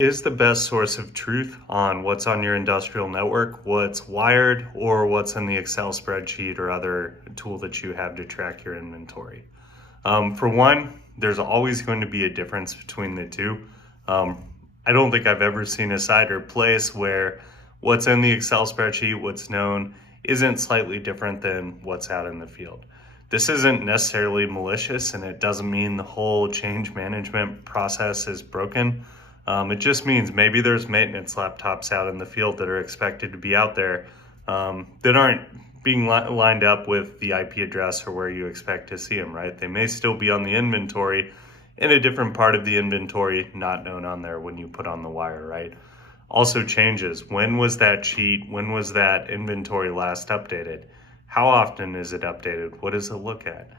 Is the best source of truth on what's on your industrial network, what's wired, or what's in the Excel spreadsheet or other tool that you have to track your inventory? For one, there's always going to be a difference between the two. I don't think I've ever seen a site or place where what's in the Excel spreadsheet, what's known, isn't slightly different than what's out in the field. This isn't necessarily malicious, and it doesn't mean the whole change management process is broken. It just means maybe there's maintenance laptops out in the field that are expected to be out there that aren't being lined up with the IP address or where you expect to see them, right? They may still be on the inventory in a different part of the inventory, not known on there when you put on the wire, right? Also changes. When was that sheet? When was that inventory last updated? How often is it updated? What does it look at?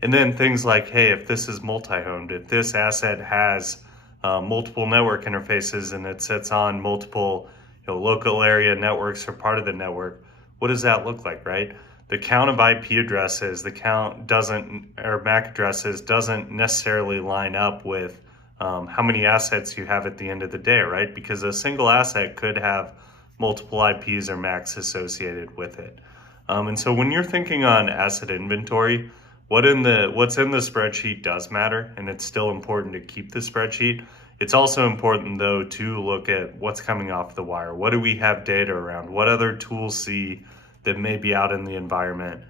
And then things like, hey, if this is multi-homed, if this asset has multiple network interfaces and it sits on multiple local area networks or part of the network, what does that look like, right? The count of IP addresses, the count doesn't, or MAC addresses doesn't necessarily line up with how many assets you have at the end of the day, right? Because a single asset could have multiple IPs or MACs associated with it. And so when you're thinking on asset inventory, what's in the spreadsheet does matter, and it's still important to keep the spreadsheet. It's also important though to look at what's coming off the wire. What do we have data around? What other tools see that may be out in the environment